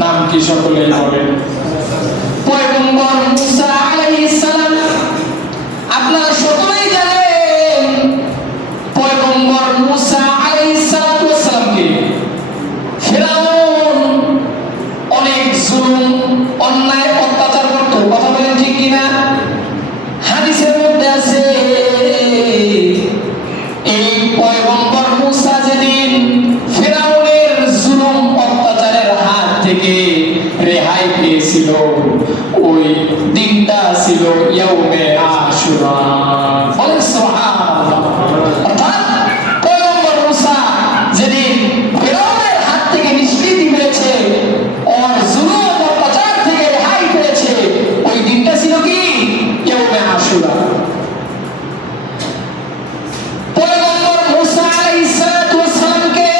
নাম কি সকলেই বলেন? পয়গম্বর মুসা আলাইহিস সালাম। আপনারা সকলেই জানেন পয়গম্বর মুসা আলাইহিস সালামকে ফিরআউন অনেক জুলুম অন্যায় অত্যাচার করত। কথা বলেন ঠিক কিনা? হাদিসের মধ্যে আছে এই পয়গম্বর মুসা যেদিন ফিরআউনের জুলুম অত্যাচারের হাত থেকে রেহাই পেয়েছিল, ওই দিনটা ছিল ইয়াউমে আশুরা। বলেন সুবহানাল্লাহ। অর্থাৎ পয়গম্বর মুসা যেদিন ফিরআউনের হাত থেকে নিষ্কৃতি পেয়েছে, ওর জুলুম অত্যাচার থেকে রেহাই পেয়েছে, ওই দিনটা ছিল কি? ইয়াউমে আশুরা। পয়গম্বর মুসা আলাইহিস সালামকে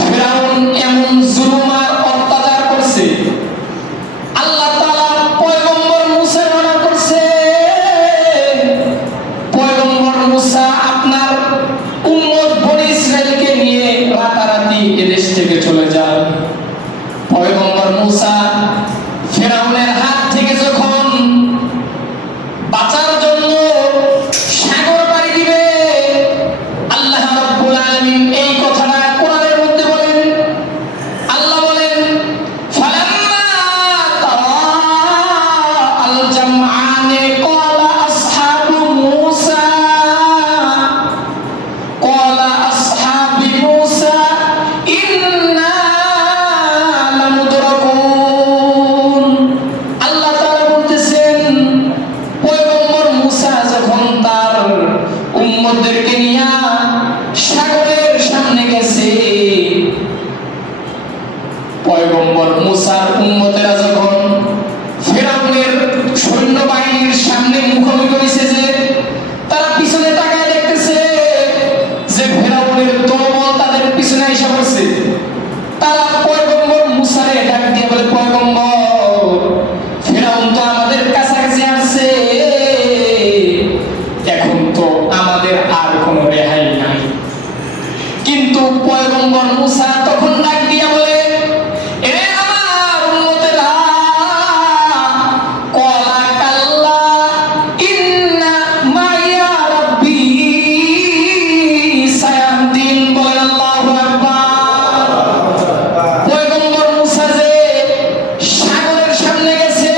ফিরআউন এমন জুলুম আর অত্যাচার করছে, আল্লাহ তাআলা পয়গম্বর মুসা মানা করছে, পয়গম্বর মুসা আপনার উম্মত বনি ইসরাইলকে নিয়ে রাতারাতি এদেশ থেকে চলে যান। পয়গম্বর মুসা ফিরআউনের হাত থেকে যখন বাঁচার জন্য সাগর পাড়ি দিবে, আল্লাহ রাব্বুল আলামিন এই কথাটা কোরআনের মধ্যে বলেন। আল্লাহ বলেন, ফালাম্মা তারা আল জামআনে ক্বালা আসহাবু মুসা ইন্না লামুদরাকুন। আল্লাহ তাআলা বলতেছেন, পয়গম্বর মুসা যখন তার উম্মতদেরকে নিয়ে সাগরের সামনে গেছে, পয়গম্বর মুসার উম্মতেরা যখন ফিরআউনের সৈন্যবাহিনীর সামনে মুখোমুখি হয়েছে, যে তারা পিছনে তাকায় দেখতেছে যে ফিরআউনের দলবল তাদের পিছনে এসে পড়ছে, তারা পয়গম্বর মুসারে ডাক দিয়ে বলে, পয়গম্বর, ফিরআউন তো আমাদের কাছাকাছি আসছে, এখন তো আমাদের আর কোনো রেহাই নাই। কিন্তু পয়গম্বর মুসা তখন ডাক দিয়া বলে, এ আমার উম্মতেরা, ক্বালা কাল্লা ইন্না মাইয়া রাব্বি সায়াহদিন। বলেন আল্লাহু আকবার। পয়গম্বর মুসা যে সাগরের সামনে গেছে,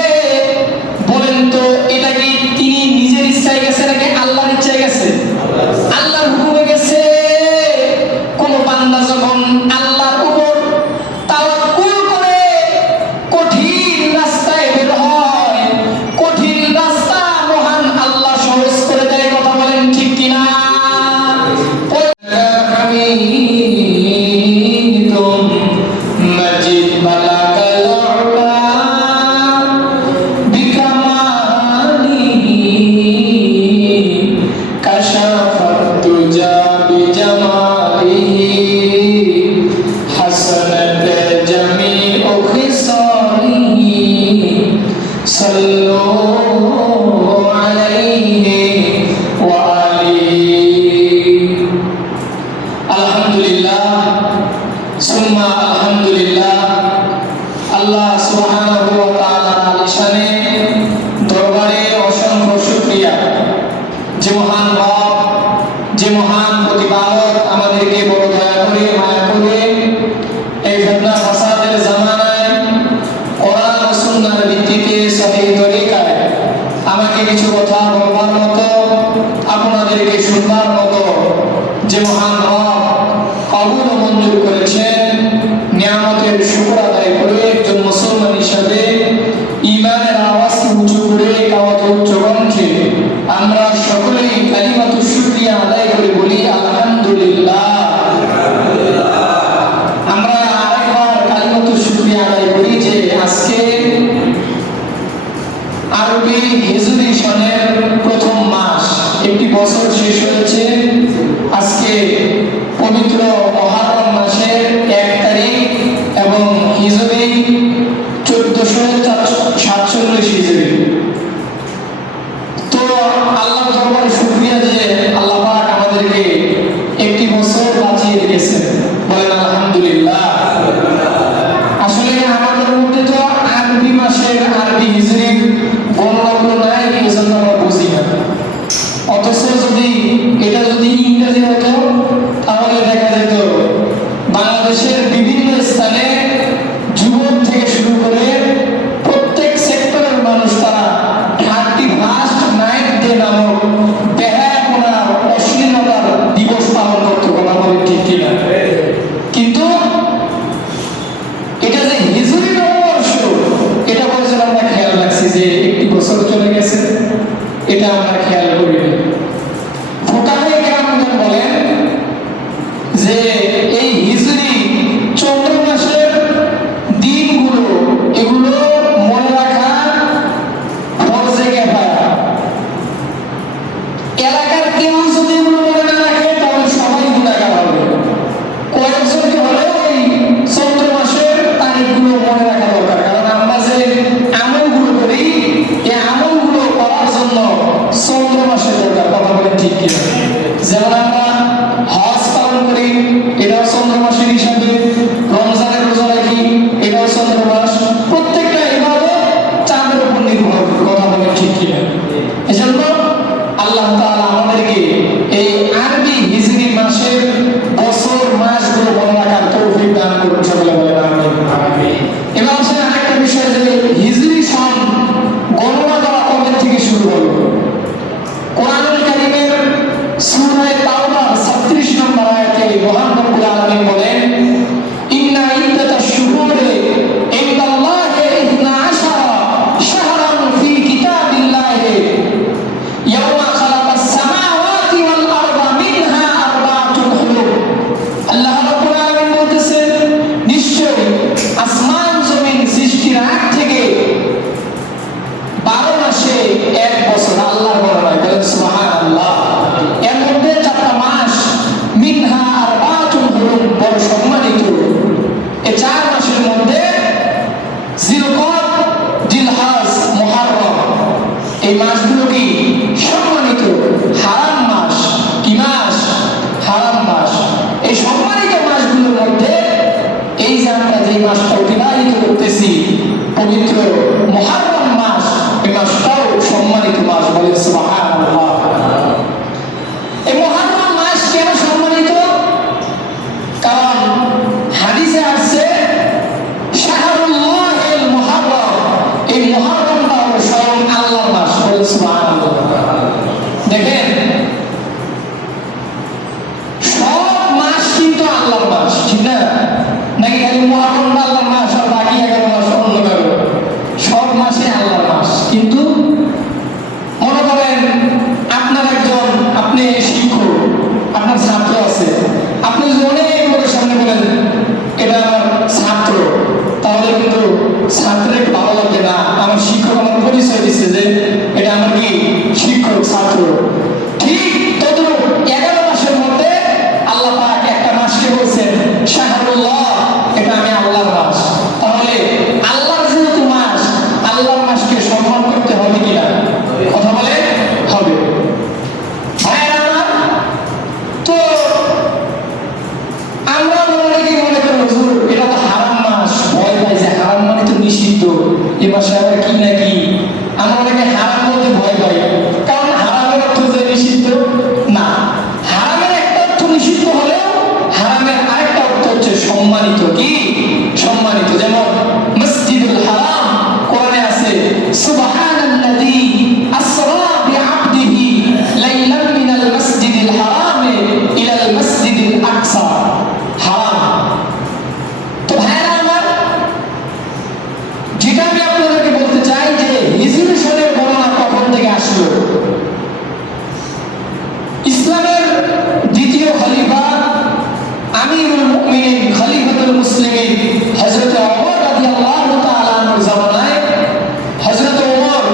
বলেন তো এটা কি তিনি নিজের ইচ্ছায় গেছে নাকি আল্লাহর ইচ্ছায় গেছে? আল্লাহর হুকুমে গেছে। কোন বান্দা যখন আল্লাহর উপর তাওয়াক্কুল করে কঠিন রাস্তায় বের হয়, কঠিন রাস্তা মহান আল্লাহ সহজ করে দেয়। কথা বলেন ঠিক কিনা? হামিদুম মাজিদ বালাগাল উলা বিকামালিহি কাশাফাত তুজা বিজামালিহি হাসানাত জামিউ খিসালিহি সাল্লু আলাইহি ওয়া আলিহি। আলহামদুলিল্লাহ সুম্মা আলহামদুলিল্লাহ। আল্লাহ সুবহানাহু ওয়া তাআলার আলিশানে দরবারে অসংখ্য শুকরিয়া, যে মহান রব, যে মহান প্রতিপালক আমাদেরকে বড় দয়া করে মায়া করে এই ফিতনা ফাসাদের জামানায় কোরআন ও সুন্নাহর ভিত্তিতে সহিহ তরিকায় আমাকে কিছু কথা বলবার মতো, আপনাদেরকে শুনবার মতো যে মহান রব কবুল ও মঞ্জুর করেছেন, নিয়ামতের শুকর আদায় করে একজন মুসলমান হিসাবে ঈমানের আওয়াজ উঁচু করে কাওয়াত উচ্চ কণ্ঠে আমরা সকলেই কালিমাতু শুকরিয়া আদায় করে বলি আলহামদুলিল্লাহ। আমরা আরেকবার কালিমাতু শুকরিয়া আদায় করি যে আজকে আরবি হিজরি সনের প্রথম মাস, একটি বছর শেষ হয়েছে। আজকে পবিত্র মুহররম মাসের 1 তারিখ এবং হিজরি 1447 হিজরি। তো আল্লাহর দরবারে শুকরিয়া যে আল্লাহ পাক আমাদেরকে একটি বছর বাঁচিয়ে রেখেছেন। বলেন আলহামদুলিল্লাহ। এই মাসগুলো কি সম্মানিত, হারাম মাস। কি মাস? হারাম মাস। এই সম্মানিত মাসগুলোর মধ্যে এই যে আমরা যে মাসটা অতিবাহিত করতেছি, পবিত্র মুহররম মাস, এই মাসটাও সম্মানিত মাস। বলে সুবহানাল্লাহ। এই মুহররম মাস কেন সম্মানিত? কারণ হাদিসে আসছে শাহরুল্লাহিল মুহররম, এই মুহররমটা হলো স্বয়ং আল্লাহর মাস। বলে সুবহানাল্লাহ। দেখেন, সব মাস কিন্তু আল্লাহর মাস, ঠিক না? নাকি খালি মুহররমটা আল্লাহর মাস আর বাকি 11 মাস অন্য কারো? সব মাসে আল্লাহর মাস। কিন্তু মনে করেন আপনার একজন, আপনি শিক্ষক, আপনার ছাত্র আছে, আপনি যদি অনেক লোকের সামনে বলেন এটা আমার ছাত্র, তাহলে কিন্তু ছাত্রের ভালো লাগবে না। আমার শিক্ষক আমার পরিচয় দিচ্ছে যে এটা আমার কি শিক্ষক, ছাত্র। ঠিক তদ্রূপ 11 মাসের মধ্যে আল্লাহ পাক একটা মাসকে বলছেন শাহরুল্লাহ, এটা আমি আল্লাহর মাস। তাহলে আল্লাহর যেহেতু মাস, আল্লাহর মাসকে সম্মান করতে হবে কিনা? কথা বলে হবে। ভাইরা আমার, তো আমরা অনেকেই মনে করি হুজুর এটা তো হারাম মাস, ভয় পাই যে হারাম মানে তো নিষিদ্ধ, এ মাসে আবার কি নাকি। আমরা অনেকে হারাম বলতে ভয় পাই, কারণ হারামের অর্থ যে নিষিদ্ধ না। হারামের একটা অর্থ নিষিদ্ধ হলেও হারামের আরেকটা অর্থ হচ্ছে সম্মানিত। কি সম্মানিত? যেমন মসজিদুল হারাম, কোরআনে আছে সুবহানাল্লাযী আসরা বিআবদিহি লাইলান মিনাল মসজিদিল হারাম ইলাল মসজিদিল আকসা। হারাম। তো ভাইরা আমার, যেটা আমি আপনাদেরকে বলতে চাই যে হিজরি সনের গণনা কখন থেকে আসলো? ইসলামের দ্বিতীয় খলিফা আমিরুল মুমিনিন খলিফাতুল মুসলিমিন হযরত ওমর রাদিয়াল্লাহু তাআলা আনহুর জামানায়, হযরত ওমর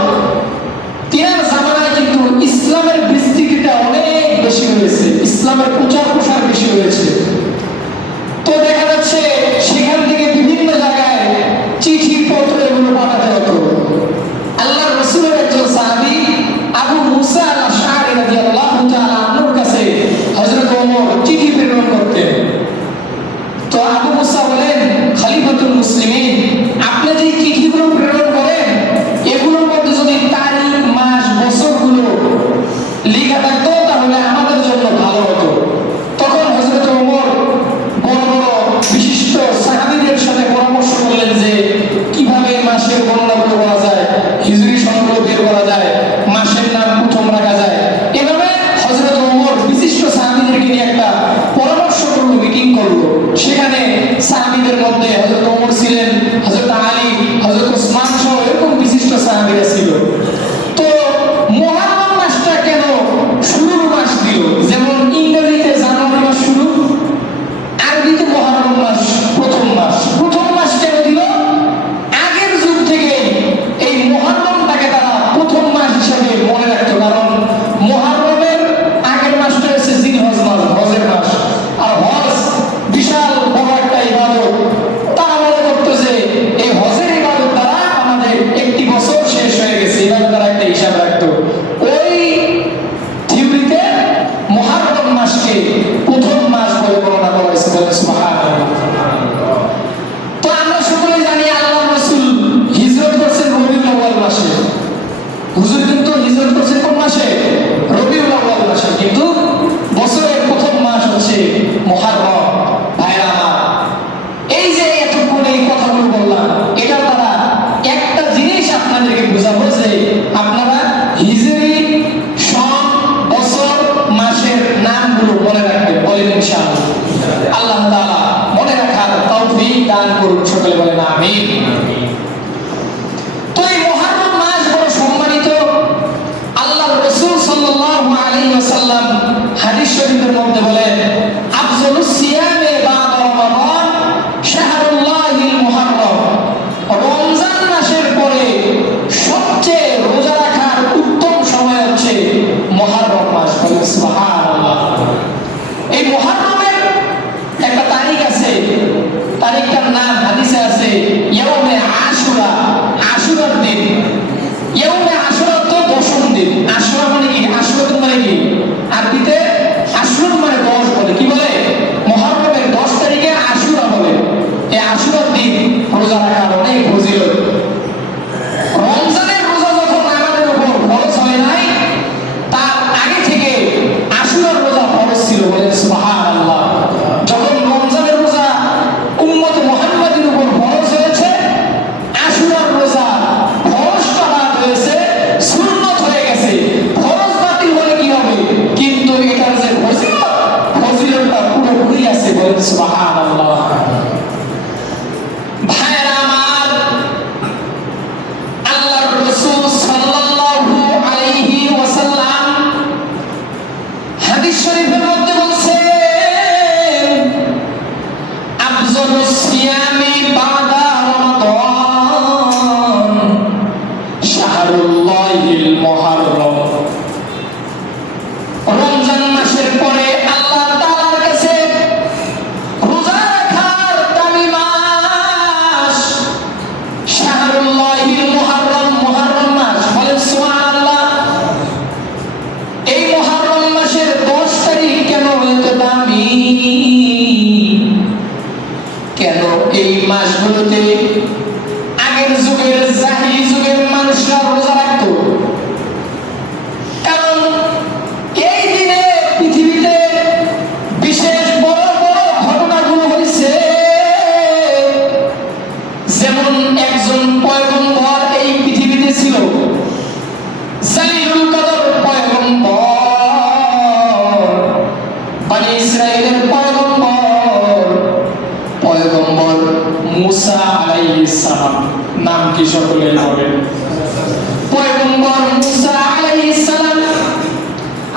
তিনার জামানায় কিন্তু ইসলামের বিস্তৃতিটা অনেক বেশি হয়েছে, ইসলামের প্রচার প্রসার বেশি হয়েছে। তো দেখা যাচ্ছে সেখান থেকে বিভিন্ন জায়গায় চিঠি পত্র এগুলো পাঠাতে হতো। আল্লাহর রাসূলের একজন সাহাবী আবু মুসা আল-আশআরী রাদিয়াল্লাহু তাআলা আনহুর কাছে হযরত ওমর চিঠি প্রেরণ করতেন। তো আবু মুসা বলেন, খলিফাতুল মুসলিমিন, আপনি যে চিঠিগুলো প্রেরণ করেন এগুলোর মধ্যে যদি তারিখ, মাস, বছরগুলো লেখা থাকতো তাহলে আমাদের জন্য ভালো হতো। তখন হযরত ওমর বড় বড় বিশিষ্ট সাহাবীদের সাথে পরামর্শ করলেন যে কিভাবে মাসের গণনাগুলো করা যায়, হিজরি সনগুলো বের করা যায়, মাসের নাম প্রথম রাখা যায়। এভাবে হযরত ওমর বিশিষ্ট সাহাবীদেরকে নিয়ে একটা পরামর্শ করলো, মিটিং করলো। সেখানে সাহাবীদের মধ্যে হযরত ওমর ছিলেন, হযরত আলী, হযরত ওসমান সহ এরকম বিশিষ্ট সাহাবীরা ছিল। তো মুহররম মাসটা কেন শুরুর মাস দিল? যেমন ইংরেজিতে জানুয়ারি মাস শুরু, আরবিতে মুহররম মাস প্রথম মাস। প্রথম মাস কেন দিল? আগের যুগ থেকে শাহরুল্লাহিল মুহাররম, মুহাররম মাস, বলেন সুবহানাল্লাহ। এই মুহাররম মাসের 10 তারিখ কেন এত দামি? কেন এই মাসগুলোতে আগের যুগের জাহিলি যুগের মানুষরা রোজা রাখতো? কারণ এই দিনে পৃথিবীতে বিশেষ বড় বড় ঘটনাগুলো হয়েছে। যেমন একজন পয়গম্বর এই পৃথিবীতে ছিল, জালিলুল কদর পয়গম্বর, বনি ইসরাইলের পয়গম্বর মুসা আলাইহিস সালাম। নাম কি সকলে বলেন? পয়গম্বর মুসা আলাইহিস সালাম।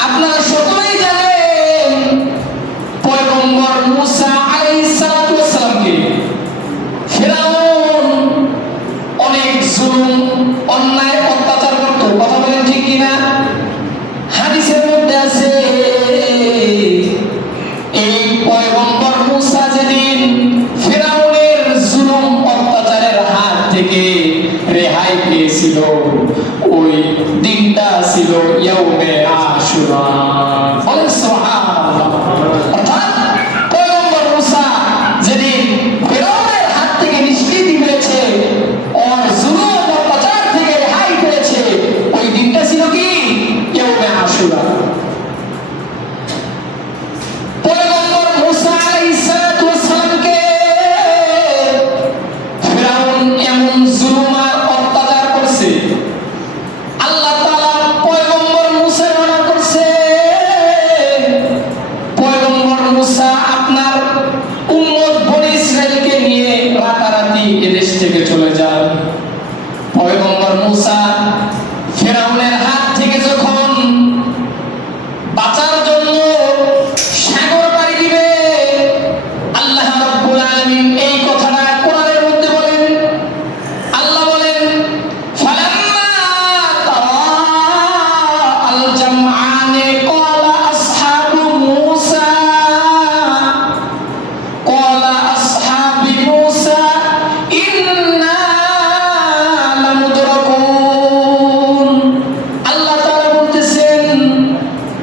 আপনারা সকলেই জানেন পয়গম্বর মুসা আলাইহিস সালামকে ফিরআউন অনেক জুলুম, অন্যায়, অত্যাচার করত। কথা বলেন ঠিক কিনা? হাদিসের মধ্যে আছে এই পয়গম্বর মুসা যেদিন ফিরআউনের জুলুম অত্যাচারের হাত থেকে রেহাই পেয়েছিল, ওই দিনটা ছিল ইয়াউমে আশুরা। বলেন সুবহানাল্লাহ। অর্থাৎ পয়গম্বর মুসা যেদিন ফিরআউনের হাত থেকে নিষ্কৃতি পেয়েছে, ওর জুলুম অত্যাচার থেকে রেহাই পেয়েছে, ওই দিনটা ছিল কি? ইয়াউমে আশুরা। পয়গম্বর মুসা আলাইহিস সালামকে ফিরআউন এমন জুলুম আর অত্যাচার করছে, আল্লাহ তাআলা পয়গম্বর মুসা মানা করছে, পয়গম্বর মুসা আপনার উম্মত বনি ইসরাইলকে নিয়ে রাতারাতি এদেশ থেকে চলে যান। পয়গম্বর মুসা ফিরআউনের হাত থেকে যখন বাঁচার জন্য সাগর পাড়ি দিবে, আল্লাহ রাব্বুল আলামিন এই কথাটা কোরআনের মধ্যে বলেন। আল্লাহ বলেন, ফালাম্মা তারা আল জামআনে ক্বালা আসহাবু মুসা ইন্না লামুদরাকুন। আল্লাহ তাআলা বলতেছেন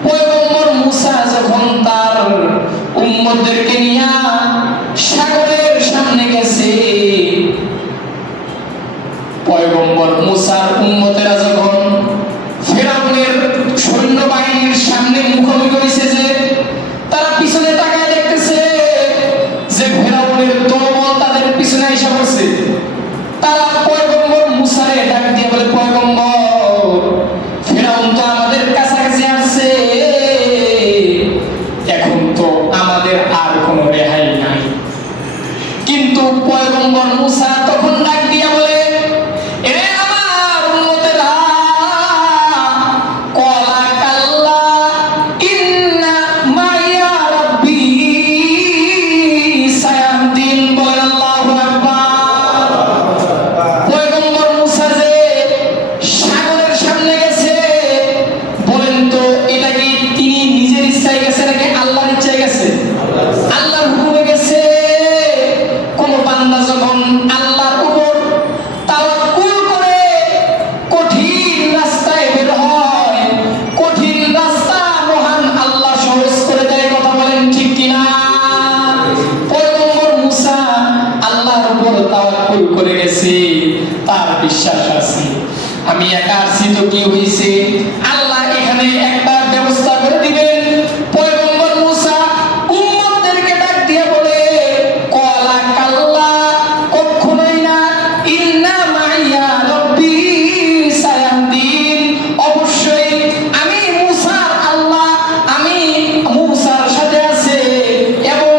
পয়গম্বর মুসা যখন তার উম্মতদেরকে নিয়ে সাগরের সামনে গেছে, পয়গম্বর মুসার উম্মতেরা যখন ফিরআউনের সৈন্যবাহিনীর সামনে মুখোমুখি হয়েছে, যে তারা পিছনে তাকায় দেখতেছে যে ফিরআউনের দলবল তাদের পিছনে এসে পড়ছে, তারা পয়গম্বর মুসারে ডাক দিয়ে বলে, পয়গম্বর, ফিরআউন তো আমাদের কাছাকাছি আসছে, এখন তো আমাদের আর কোনো রেহাই নাই। কিন্তু পয়গম্বর মুসা তখন ডাক দিয়া বলে, এ আমার উম্মতেরা, ক্বালা কাল্লা ইন্না মাইয়া রাব্বি সায়াহদিন। বলেন আল্লাহু আকবার। পয়গম্বর মুসা যে সাগরের সামনে গেছে, বলেন তো এটা কি তিনি নিজের ইচ্ছায় গেছে নাকি আল্লাহর ইচ্ছায় গেছে? আল্লাহর হুকুমে গেছে। কোন বান্দা যখন আল্লাহর উপর তাওয়াক্কুল করে কঠিন রাস্তায় বের হয়, কঠিন রাস্তা মহান আল্লাহ সহজ করে দেয়। কথা বলেন ঠিক কিনা? পয়গম্বর মুসা আল্লাহর উপর তাওয়াক্কুল করে গেছে, তার বিশ্বাস আছে আমি একা আছি তো কি হয়েছে, আল্লাহ এখানে একটা ব্যবস্থা করে দিবেন। পয়গম্বর মুসা উম্মতদেরকে ডাক দিয়ে বলে, ক্বালা কাল্লা, কখনোই না, ইন্না মাইয়া রাব্বি সায়াহদিন, অবশ্যই আমি মুসার আল্লাহ, আমি মুসার সাথে আছে, এবং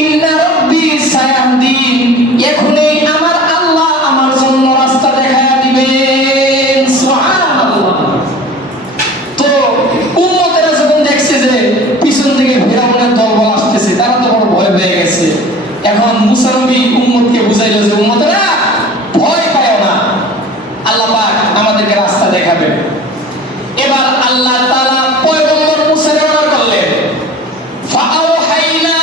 ইন্না রাব্বি সায়াহদিন, এখনই আমার আল্লাহ আমার জন্য রাস্তা দেখায়া দিবেন। সুবহানাল্লাহ। তো উম্মতেরা যখন দেখছে যে পিছন থেকে ফিরআউনের দলবল আসতেছে, তারা তো বড় ভয় পেয়ে গেছে। এখন মুসা নবী উম্মতকে বুঝাইলো যে উম্মতেরা ভয় পায় না, আল্লাহ পাক আমাদেরকে রাস্তা দেখাবেন। এবার আল্লাহ তাআলা পয়গম্বর মুসাকে অর্ডার করলেন, ফাআওহাইনা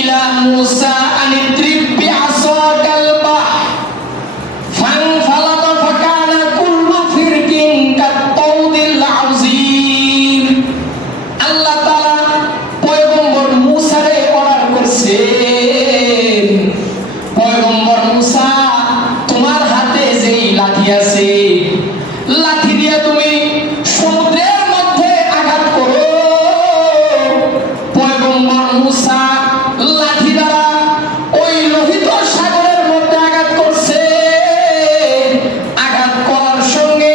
ইলা মুসা আন ইদ্রিব বিআসাকাল বাহর লাঠি আছে, লাঠি দিয়ে তুমি সমুদ্রের মধ্যে আঘাত করো। পয়গম্বর মুসা লাঠি দ্বারা ওই লোহিত সাগরের মধ্যে আঘাত করছে। আঘাত করার সঙ্গে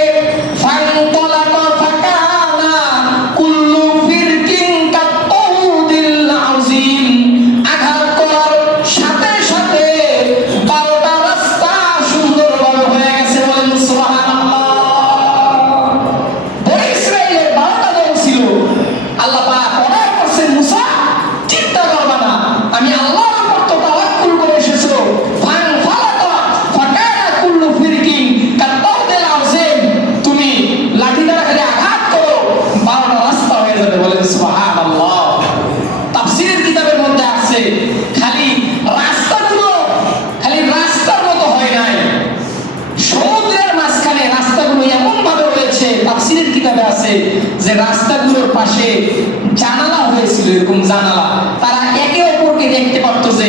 ফানতালাকা ফাকানা কুল্লু ফিরকিন কাত্তাউদিল আযীম, আঘাত করার সাথে সাথে 12টা রাস্তা সুন্দরভাবে হয়ে গেছে। বলেন সুবহানাল্লাহ। বনি ইসরাইলের 12টা দল ছিল। আল্লাহ পাক অর্ডার করছেন, মুসা চিন্তা করবা না, আমি আল্লাহর উপর তো তাওয়াক্কুল করে এসেছো। ফানতালাকা ফাকানা কুল্লু ফিরকিন কাত্তাউদিল আযীম, তুমি লাঠি দ্বারা খালি আঘাত করো, 12টা রাস্তা হয়ে যাবে। বলেন সুবহানাল্লাহ। তাফসীরের কিতাবের মধ্যে আছে খালি রাস্তার মতো হয় নাই, সমুদ্রের মাঝখানে রাস্তাগুলো এমন ভাবে হয়েছে, তাফসীরের কিতাবে আছে যে রাস্তাগুলোর পাশে জানালা হয়েছিল, এরকম জানালা, তারা একে অপরকে দেখতে পারতো যে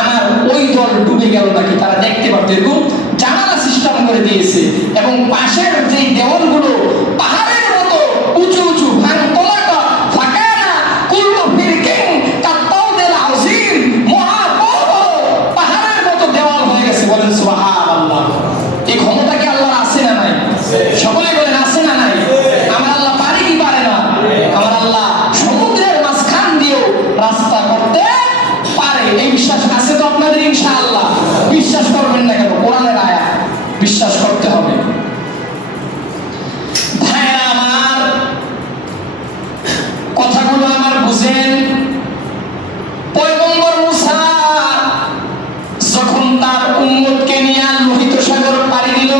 আমার ওই দল ডুবে গেল নাকি, তারা দেখতে পারতো, এরকম জানালা সিস্টেম করে দিয়েছে। এবং পাশের যে দেওয়ালগুলো পাহাড়ের মতো উঁচু উঁচু, ফানতালাকা ফাকানা কুল্লু ফিরকিন কাত্তাউদিল আযীম, মহা বড় পাহাড়ের মতো দেওয়াল হয়ে গেছে। বলেন সুবহানাল্লাহ। এই ক্ষমতা কি আল্লাহর আছে না নাই? সকলে বলেন আছে না নাই? আমার আল্লাহ পারে কি পারে না? আমার আল্লাহ সমুদ্রের মাঝখান দিয়েও রাস্তা করতে পারে। এই বিশ্বাস আছে তো আপনাদের? ইনশাআল্লাহ। বিশ্বাস করবেন না কেন? কোরআনের আয়াত বিশ্বাস করতে হবে। ভাইরা আমার, কথাগুলো আমার বুঝেন। পয়গম্বর মুসা যখন তার উম্মতকে নিয়ে লোহিত সাগর পাড়ি দিল,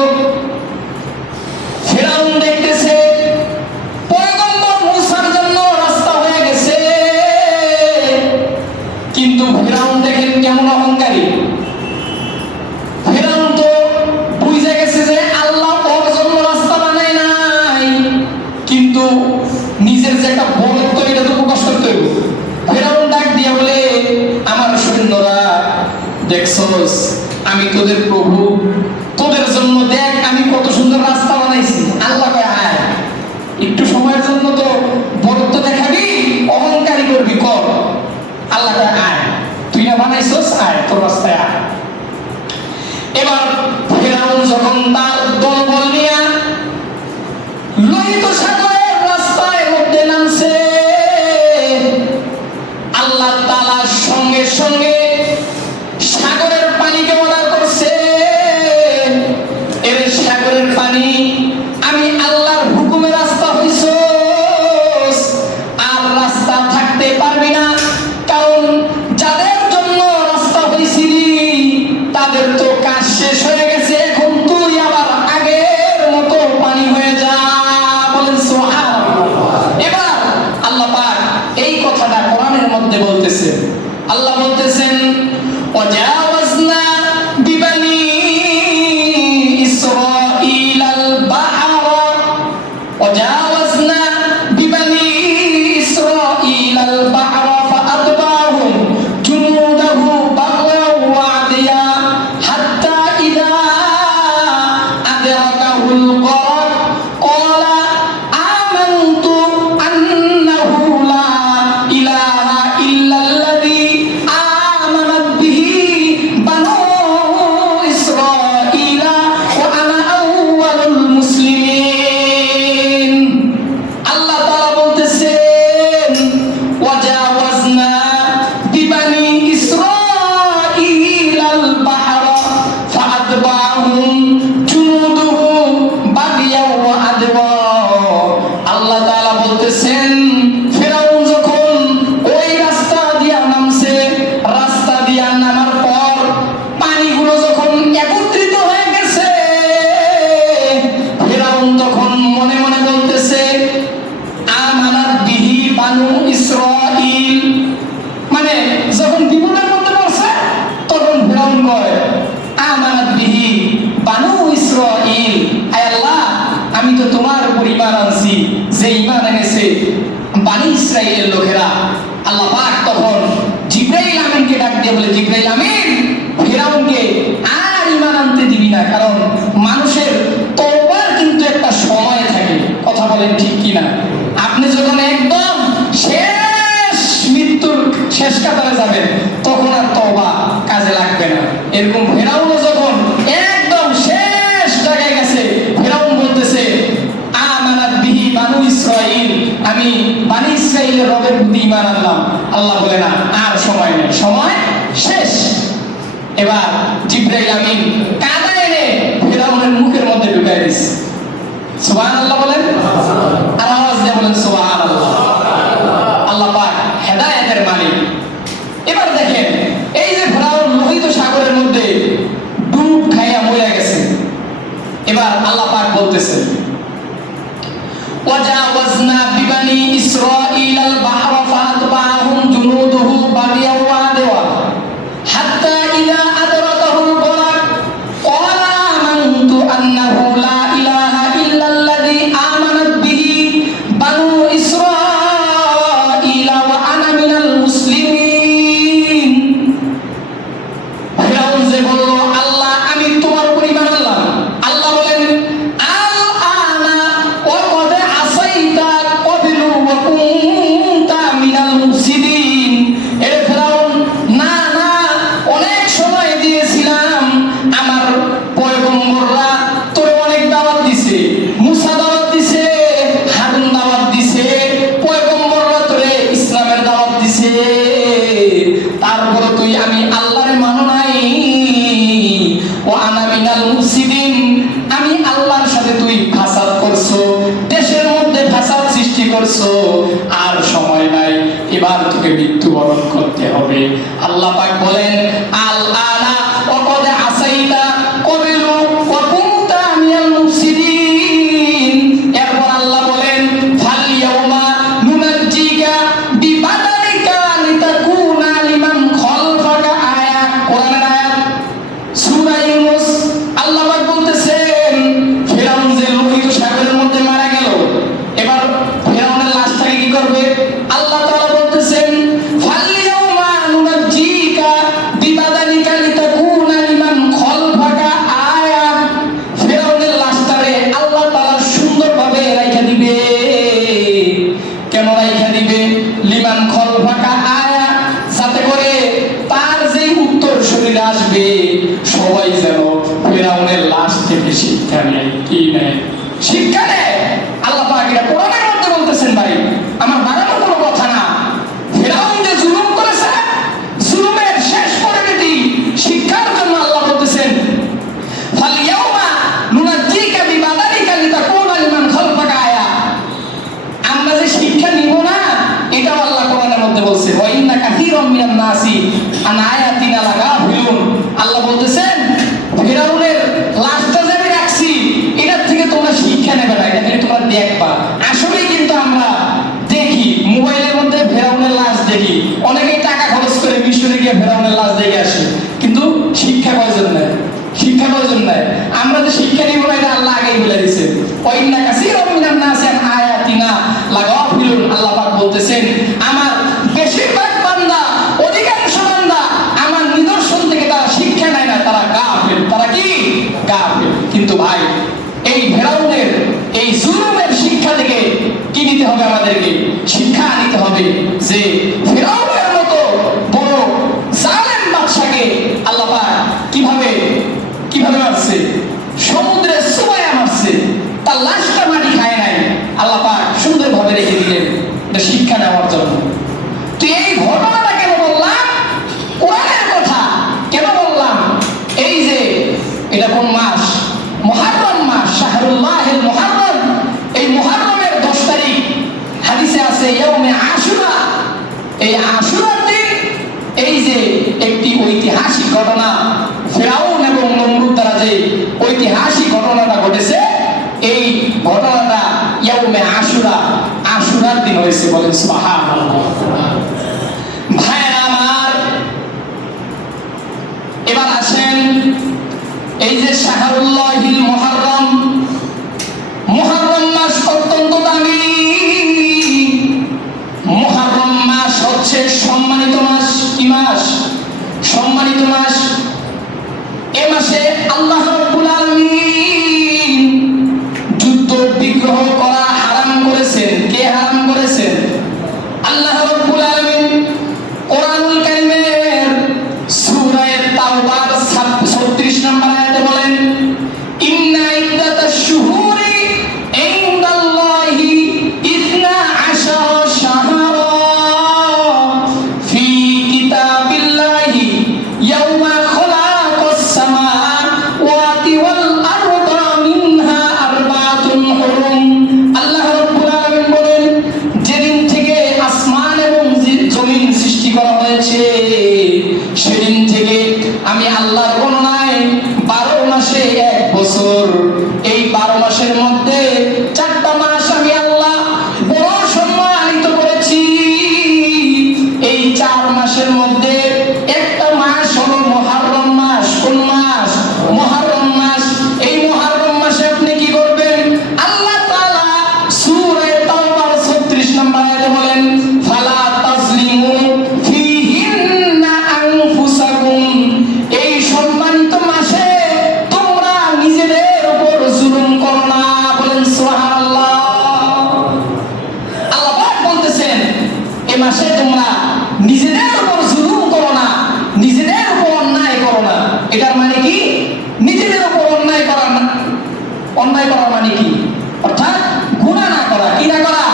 ফিরআউন দেখতেছে পয়গম্বর মুসার জন্য রাস্তা হয়ে গেছে। কিন্তু ফিরআউন দেখেন কেমন অহংকারী। ফিরআউন তো বুঝে গেছে যে আল্লাহ ওর জন্য রাস্তা বানায় নাই, কিন্তু নিজের যে একটা বড়ত্ব, এটা তো প্রকাশ করতে হবে। ফিরআউন ডাক দিয়ে বলে, আমার সৈন্যরা, দেখছস আমি তোদের প্রভু, তোদের জন্য দেখ আমি কত সুন্দর রাস্তা বানাইছি। আল্লাহ কয় আয়, একটু সময়ের জন্য তো বড়ত্ব দেখাবি, অহংকারী করবি, কর। আল্লাহ কয় আয়, তুই না বানাইছস, আয় তোর রাস্তায় আয়। এবার ফিরআউন যখন তার দলবল নিয়ে লোহিত সাগরের রাস্তায় মধ্যে নামছে, আল্লাহ তাআলা সঙ্গে সঙ্গে সাগরের পানিকে অর্ডার করছে, এর সাগরের পানি আমি আল্লাহর হুকুমে রাস্তা হইছস, আর রাস্তা থাকতে পারবি না, কারণ যাদের জন্য রাস্তা হইছিলি তাদের তো কাজ শেষ হয়ে গেছে, এখন তুই আবার আগের মতো পানি হয়ে যা। বলেন সুবহানাল্লাহ। এবার আল্লাহ পাক এই কথাটা কোরআনের মধ্যে বলতেছেন। আল্লাহ বলতেছেন, وجاوزنا ببني إسرائيل البحر وجاوزنا ببني إسرائيل البحر فأتبعهم جنوده بغيا وعديا حتى إذا أدركه الغرق قال آمنت أنه لا إله إلا الذي آمنت به بنو إسرائيل وأنا أول المسلمين। আল্লাহ তাআলা বলতেছেন, وجاوزنا ببني إسرائيل البحر فأتبعهم جنوده بغيا وعدوا। আল্লাহ তাআলা বলতেছেন, ফিরআউন যখন ওই রাস্তা দিয়া নামছে, রাস্তা দিয়া নামার পর পানিগুলো যখন একত্রিত হয়ে গেছে, ফিরআউন তখন মনে মনে বলতেছে, আমানাত বিহি বানু ইসরাঈল, মানে যখন বিপদের মধ্যে পড়ছে তখন ফিরআউন কয়, আমানাত বিহি বানু ইসরাঈল, আয় আল্লাহ, আমি তো তোমার উপর ঈমান আনছি যে ঈমান এনেছে বানি ইসরাইলের লোকেরা। আল্লাহ পাক তখন জিবরাইল আমিনকে ডাক দিয়ে বলে, জিবরাইল আমিন, ফিরআউনকে আর ঈমান আনতে দিবি না, কারণ মানুষের বলেন ঠিক কিনা? আপনি যখন একদম শেষ মৃত্যুর শেষ কাতারে যাবেন তখন আর তওবা কাজে লাগবে না। এরকম ফেরাউনও যখন একদম শেষ জায়গায় গেছে, ফেরাউন বলতেছে আমানাত বিহি বানু ইসরাঈল, আমি বানি ইসরাঈলের রবের প্রতি ঈমান আনলাম। আল্লাহ বলে না, আর সময় নেই, সময় শেষ। এবার জিবরাইল আমিন কাঁদা এনে ফেরাউনের মুখের মধ্যে ঢুকাই দিছে। সুবহানাল্লাহ বলেন, আর আওয়াজ দিয়ে বলেন সুবহানাল্লাহ। আল্লাহ পাক হেদায়েতের মালিক। এবার দেখেন, এই যে ফেরাউন লোহিত সাগরের মধ্যে ডুব খাইয়া মরে গেছে, এবার আল্লাহ পাক বলতেছেন ওয়াজাওয়াজনা বিবানি ইসরাঈলাল বাহরা ফাতবাহুম জুনুদুহু বাগিয়া ওয়া দাওয়া হাত্তা ইযা আদরাকাহুল গরাক ক্বালা আমানতু আন্নাহু লা ইলাহা ইল্লাল্লাযী আমানাত বিহি বানু ইসরাঈলা ওয়া আনা মিনাল মুসলিমিন। ফেরাউন যে বলল আল্লাহ আমি তোমার উপর ঈমান আনলাম, আল্লাহ বলেন আল আনা ওয়া কদ আসাইতা ক্বাবলু ওয়া কুনতা মিনাল মুফসিদিন। এ ফেরাউন, না না, অনেক সময় দিয়েছিলাম, আমার পয়গম্বররা তোরে অনেক দাওয়াত দিছে, মুসা দাওয়াত দিছে, হারুন দাওয়াত দিছে, পয়গম্বররা তোরে ইসলামের দাওয়াত দিছে, তারপরে তুই আমি আল্লাহরে মানো নাই। ও আনা মিনাল মুফসিদিন, আমি আল্লাহর সাথে তুই ফাসাদ করছো, দেশের মধ্যে ফাসাদ সৃষ্টি করছো, আর সময় নাই, এবার তোকে মৃত্যুবরণ করতে হবে। আল্লাহ পাক বলেন আল আনা ওয়া কদ আসাইতা ক্বাবলু ওয়া কুনতা মিনাল মুফসিদিন। এরপর আল্লাহ বলেন ফাল ইয়াউমা নুনাজ্জিকা বিবাদানিকা লিতাকুনা লিমান খালফাকা আয়া। কোরআনের আয়াত, সূরা ইউনূস। আল্লাহ পাক বলতেছেন ফেরাউন যে লোহিত সাগরের মধ্যে মারা গেল, এবার ফেরাউনের লাশটাকে কি করবে? আল্লাহ তাআলা বলতেছেন ফাল ইয়াউমা নুনাজ্জিকা বিবাদানিকা লিতাকুনা লিমান খালফাকা আয়া। ফেরাউনের লাশটারে আল্লাহ তাআলা সুন্দরভাবে রাইখা দিবে। কেন রাইখা দিবে? লিমান খালফাকা আয়া, যাতে করে তার যে উত্তর শরীরে আসবে সবাই যেন ফেরাউনের লাশ থেকে শিক্ষা নেয়। কি নেয়? শিক্ষা নেয়। আল্লাহ পাক এটা কোরআনের মধ্যে বলতেছেন। ভাই, আমার বানানো কোনো কথা না। ফেরাউন যে জুলুম করেছে, জুলুমের শেষ পরিণতি শিক্ষার জন্য আল্লাহ বলতেছেন ফাল ইয়াউমা নুনাজ্জিকা বিবাদানিকা লিতাকুনা লিমান খালফাকা আয়া। আমরা যে শিক্ষা নিব না, এটাও আল্লাহ কোরআনের মধ্যে বলছে ওয়া ইন্না কাসীরাম মিনান নাসি আন আয়াতিনা লাগাফিলুন। আল্লাহ বলতেছেন ফেরাউনের লাশটা যে আমি রাখছি, এটার থেকে তোমরা শিক্ষা নেবে না, এটা থেকে তোমরা দেখবা। আসলেই কিন্তু আমরা দেখি মোবাইলের মধ্যে ফেরাউনের লাশ দেখি, অনেকেই টাকা খরচ করে মিশরে গিয়ে ফেরাউনের লাশ দেখে আসে, কিন্তু শিক্ষা প্রয়োজন নাই, শিক্ষা প্রয়োজন নাই। আমরা যে শিক্ষা নিব না, এটা আল্লাহ আগেই বলে দিয়েছে ওয়া ইন্না কাসীরাম মিনান নাসি আন আয়াতিনা লাগাফিলুন। আল্লাহ পাক বলতেছেন আমার বেশিরভাগ বান্দা, অধিকাংশ বান্দা আমার নিদর্শন থেকে তারা শিক্ষা নেয় না, তারা গাফিল। তারা কি? গাফিল। কিন্তু ভাই, এই ফেরাউনের এই জুলুমের শিক্ষা থেকে কি নিতে হবে? আমাদেরকে শিক্ষা নিতে হবে যে ফেরাউনের মতো বড় জালেম বাদশাকে আল্লাহ পাক কিভাবে মারছে, সমুদ্রের সুবায়া মারছে, তার লাশটা মাটি খায় নাই, আল্লাহ পাক সুন্দরভাবে রেখে দিলেন এটা শিক্ষা নেওয়ার জন্য। তো এই ঘটনাটা কেন বললাম? কোরআনের কথা কেন বললাম? এই যে এটা কোন মাস? মুহররম মাস, শাহরুল্লাহিল মুহররম। এই মুহররমের 10 তারিখ হাদিসে আছে ইয়াউমে আশুরা। এই আশুরার দিন এই যে একটি ঐতিহাসিক ঘটনা, ফেরাউন এবং নমরুদ দ্বারা যে ঐতিহাসিক ঘটনাটা ঘটেছে, এই ঘটনাটা ইয়াউমে আশুরা, আশুরার দিন হয়েছে। বলেন সুবহানাল্লাহ। ভাইরা আমার, এবার আসেন এই যে শাহরুল্লাহিল মুহররম, মুহররম মাস অত্যন্ত দামি। মুহররম মাস হচ্ছে সম্মানিত মাস। কি মাস? সম্মানিত মাস। এ মাসে আল্লাহ রাব্বুল আলামিন যুদ্ধ বিগ্রহ করা হারাম বছর, এই 12 মাসের মধ্যে 4টা মাস আমি আল্লাহ বড় সম্মানিত করেছি। এই 4 মাসের মধ্যে একটা মাস হলো মুহররম মাস। কোন মাস? মুহররম মাস। এই মুহররম মাসে আপনি কি করবেন? আল্লাহ তাআলা সূরা তাওবার 36 নম্বর আয়াতে বলেন, ফালা তাজলিমু ফিহিন্না আনফুসাকুম। এই সম্মানিত মাসে তোমরা নিজেদের উপর জুলুম করো না। বলেন সুবহানাল্লাহ। আল্লাহ পাক বলতেছেন এই মাসে তোমরা নিজেদের উপর জুলুম করো না, নিজেদের উপর অন্যায় করো না। এটার মানে কি? নিজেদের উপর অন্যায় করা না। অন্যায় করা মানে কি? অর্থাৎ গুনাহ না করা। কি না করা?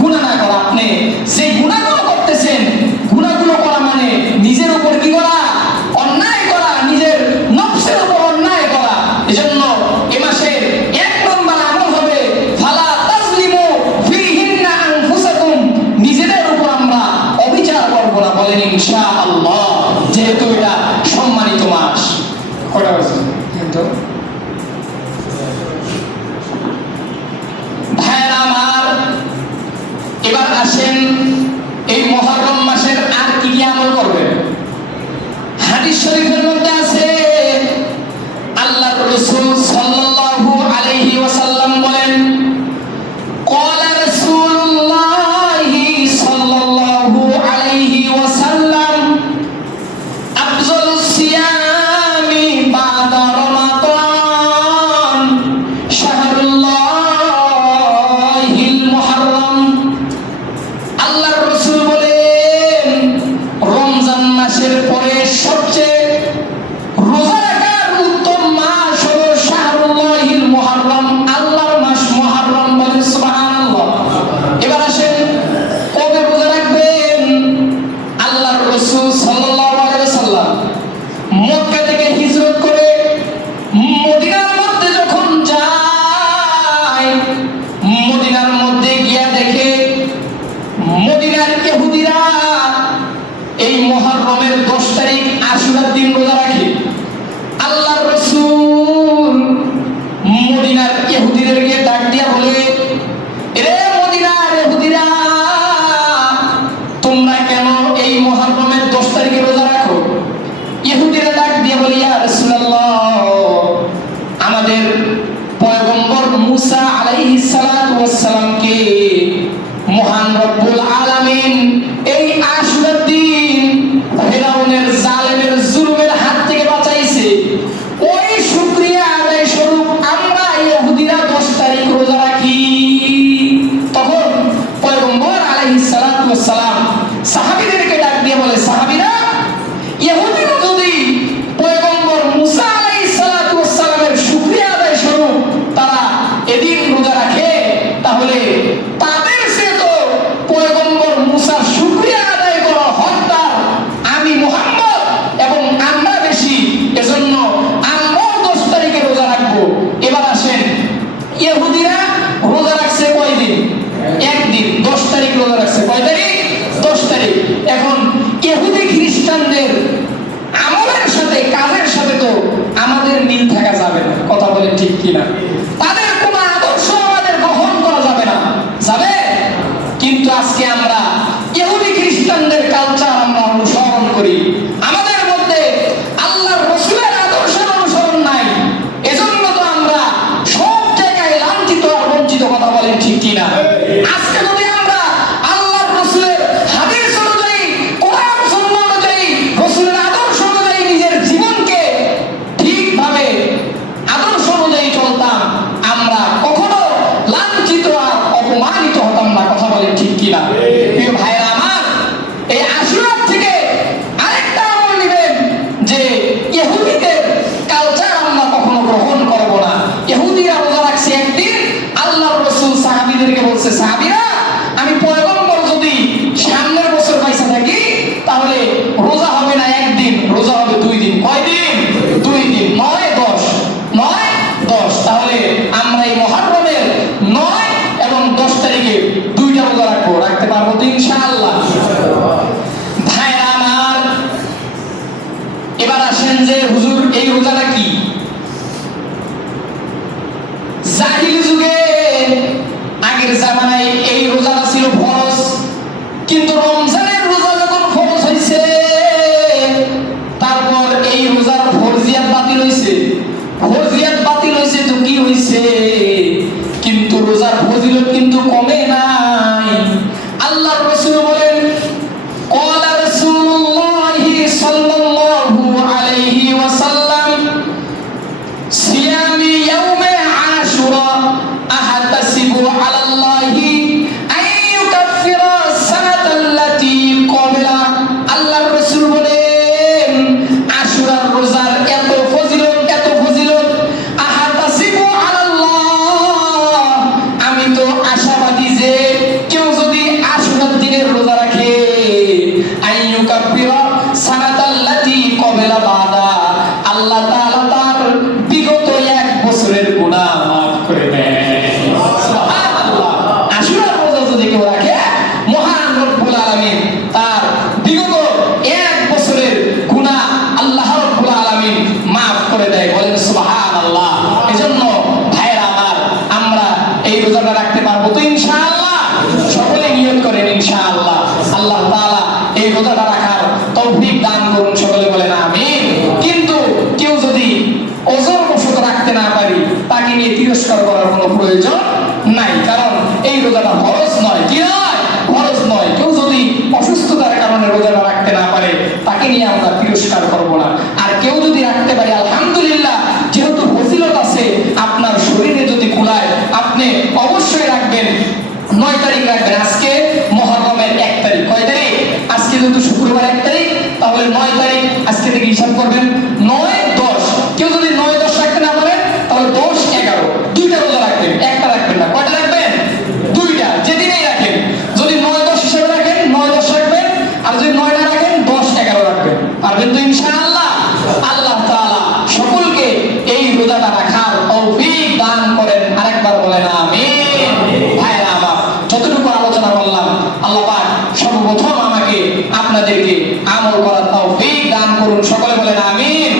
গুনাহ না করা। আপনি যে গুনাহগুলো করতেছেন, গুনাহগুলো করা মানে নিজের উপর কি করা? অন্যায় করা, নিজের নফসের উপর অন্যায় করা। এজন্য এই মাসে 1 নম্বর আমল হবে ফালা তাজলিমু ফিহিন্না আনফুসাকুম। নিজেদের উপর আমরা অবিচার করব না। বলেন ইনশাআল্লাহ। যেহেতু এটা সম্মানিত মাস। কটা বাজে? কিন্তু ভাইরা আমার, এবার আসেন এই মুহররম মাসের আর কি কি আমল করবেন। হাদিস শরীফের মধ্যে আছে আল্লাহর রাসূল সাল্লাল্লাহু আলাইহি ওয়াসাল্লাম বলেন, ক্বালা রাসূলুল্লাহি সাল্লাল্লাহু আলাইহি ওয়াসাল্লাম, আফযালুস সিয়ামি বাদা রমাদান শাহরুল্লাহিল মুহররম। আল্লাহর রাসূল বলেন, রমজান মাসের পরে সবচেয়ে রোজা রাখার উত্তম মাস হলো শাহরুল্লাহিল মুহররম, আল্লাহর মাস মুহররম। বলেন সুবহানাল্লাহ। এবার আসেন কবে রোজা রাখবেন। আল্লাহর রাসূল সাল্লাল্লাহু আলাইহি ওয়াসাল্লাম মক্কা থেকে হিজরত করে মদিনার মধ্যে যখন যায়, মদিনার মধ্যে গিয়া দেখে মদিনার ইহুদিরা এই মুহররমের 10 তারিখ আশুরার দিন রোজা রাখে। আল্লাহর রাসূল মদিনার ইহুদিদেরকে ডাক দিয়া বলে, রে মদিনার ইহুদিরা, তোমরা কেন এই মুহররমের 10 তারিখে রোজা রাখো? ইহুদিরা ডাক দিয়ে বলে, ইয়া রাসূলুল্লাহ, আমাদের পয়গম্বর মুসা আলাইহিস সালাতু ওয়াস সালামকে মহান রব্বুল আলামিন এই আশুরার দিন ফিরাউনের জালেমের জুলুমের হাত থেকে বাঁচাইছে। ওই শুকরিয়া আদায় স্বরূপ আমরা ইহুদিরা 10 তারিখ রোজা রাখি। তখন পয়গম্বর আলাইহিস সালাতু ওয়াস সালাম সাহাবীদেরকে ডাক দিয়ে বলে, সাহাবীরা, ইহুদিরা যদি পয়গম্বর মুসা আলাইহিস সালাতু ওয়াস সালামের শুকরিয়া আদায় স্বরূপ তারা এদিন রোজা রাখে, তাহলে তাদের সে তো পয়গম্বর মুসার শুকরিয়া আদায় করা হকদার আমি মুহাম্মদ এবং আমরা বেশি। এজন্য আমরাও 10 তারিখে রোজা রাখবো। এবার আসেন, ইহুদিরা রোজা রাখছে কয় দিন? একদিন। 10 তারিখ রোজা রাখছে। কয় তারিখ? 10 তারিখ। এখন ইহুদি খ্রিস্টানদের আমলের সাথে কাজের সাথে তো আমাদের মিল থাকা যাবে না। কথা বলেন ঠিক কিনা? তাদের কোন আদর্শ আমাদের গ্রহণ করা যাবে না। যাবে? কিন্তু আজকে আমরা ইহুদি খ্রিস্টানদের কালচার আমরা অনুসরণ করি। আমাদের মধ্যে আল্লাহর রাসূলের আদর্শের অনুসরণ নাই। এজন্য তো আমরা সব জায়গায় লাঞ্ছিত আর বঞ্চিত। কথা বলেন ঠিক কিনা? আজকে যদি আমরা আল্লাহর রাসূলের হাদিস অনুযায়ী, কোরআন সুন্নাহ অনুযায়ী, রাসূলের আদর্শ অনুযায়ী নিজের জীবনকে ঠিকভাবে আদর্শ অনুযায়ী চলতাম, আগের জামানায় এই রোজাটা ছিল ফরজ, কিন্তু রমজানের রোজা যখন ফরজ হয়েছে তারপর এই রোজার ফরজিয়াত বাতিল হয়েছে। ফরজিয়াত বাতিল হয়েছে তো কি হয়েছে, কিন্তু রোজার ফজিলত কিন্তু কমে নাই। আল্লাহর রাসূল বলেন, قال رسول الله صلى الله عليه وسلم صيام يوم عاشوراء أحتسب على الله أن يكفر السنة التي قبله। আল্লাহর রাসূল বলেন আশুরার রোজার এত ফজিলত, এত ফজিলত, আহতাসিবু আলাল্লাহ, আমি তো আশাবাদী যে কেউ যদি আশুরার দিনের রোজা রাখে আইয়ুকাফিরা সানাতাল্লাতি কবিলা বাদা, আল্লাহ তাআলা তার বিগত এক বছরের গুনাহ মাফ করে দেন। সুবহানাল্লাহ। আশুরার রোজা যদি কেউ রাখে মহান রব্বুল আলামিন তার বিগত এক বছরের গুনাহ আল্লাহ রব্বুল আলামিন মাফ করে দেয়। বলেন সুবহানাল্লাহ। এজন্য ভাইরা আমার, আমরা এই রোজাটা রাখতে পারবো তো ইনশাআল্লাহ? সকলে নিয়ত করেন ইনশাআল্লাহ। আল্লাহ তাআলা এই রোজাটা রাখার তৌফিক দান করুন, সকলে বলেন আমিন। কিন্তু কেউ যদি ওজর বশত রাখতে না পারি, তাকে নিয়ে তিরস্কার করার কোনো প্রয়োজন নাই, কারণ এই রোজাটা ফরজ নয়। কি নয়? ফরজ নয়। কেউ যদি অসুস্থতার কারণে রোজাটা রাখতে না পারে, তাকে নিয়ে আমরা তিরস্কার করব না। আর কেউ যদি রাখতে পারে, আলহামদুলিল্লাহ, যেহেতু ফজিলত আছে, আপনার শরীরে যদি কুলায়, আপনি অবশ্যই রাখবেন। 9 তারিখ রাখবেন। আজকে মুহররমের 1 তারিখ। কয় তারিখ? আজকে যেহেতু শুক্রবার 1 তারিখ, তাহলে 9 তারিখ আজকে থেকে হিসাব করবেন। 9, 10। কেউ যদি 9, 10 রাখতে না পারে, তাহলে 10, 11 দুইটা রোজা রাখবেন, একটা রাখবেন না। কয়টা রাখবেন? দুইটা, যেদিনেই রাখেন। যদি 9, 10 হিসাবে রাখেন, 9, 10 রাখবেন। আর যদি 9 না রাখেন, 10, 11 রাখবেন। পারবেন তো ইনশাআল্লাহ? আল্লাহ তাআলা সকলকে এই রোজাটা রাখার তৌফিক দান করেন। আরেকবার বলেন আমিন। ভাইরা আমার, যতটুকু আলোচনা করলাম, আল্লাহ পাক সর্বপ্রথম আমাকে আপনাদেরকে আমল করার তৌফিক দান করুন। সকলে বলেন আমিন।